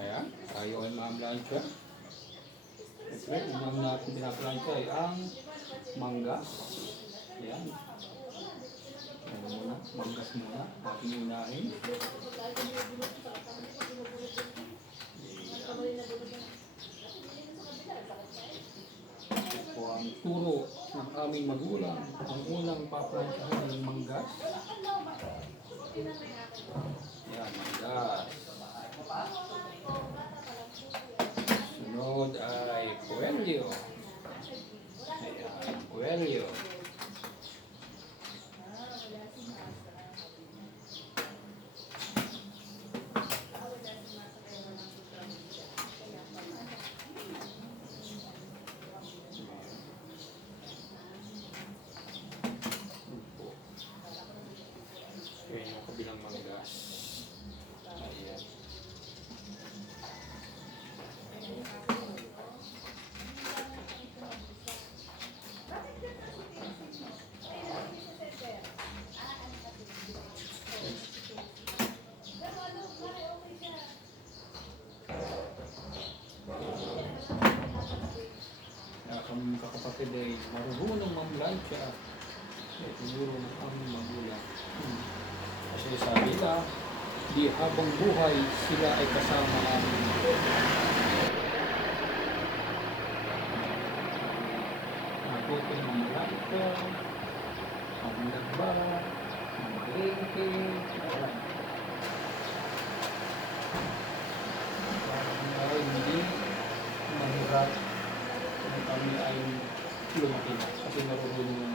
Ayan, tayo ay mamlansya. Siyempre, unang natin pinaplansya ay ang manggas. Ayan. Ano muna, manggas muna. Ating unahin. Ito po ang turo ng aming magulang. Ang unang paplansyahan ay manggas. Ayan, manggas. Sunod ay Coelho. Ayan, Coelho. Ayan yung kabilang manggas. Ayan. Kami kakapatid ay marunong mamlansya. Tinuro ng aming magulang. Kasi sabi nila, di habang buhay sila ay kasama namin. Natuto ng mamlansya, maglaba, maglengke, para hindi mahirap kung kami ay lumaki na kasi marunong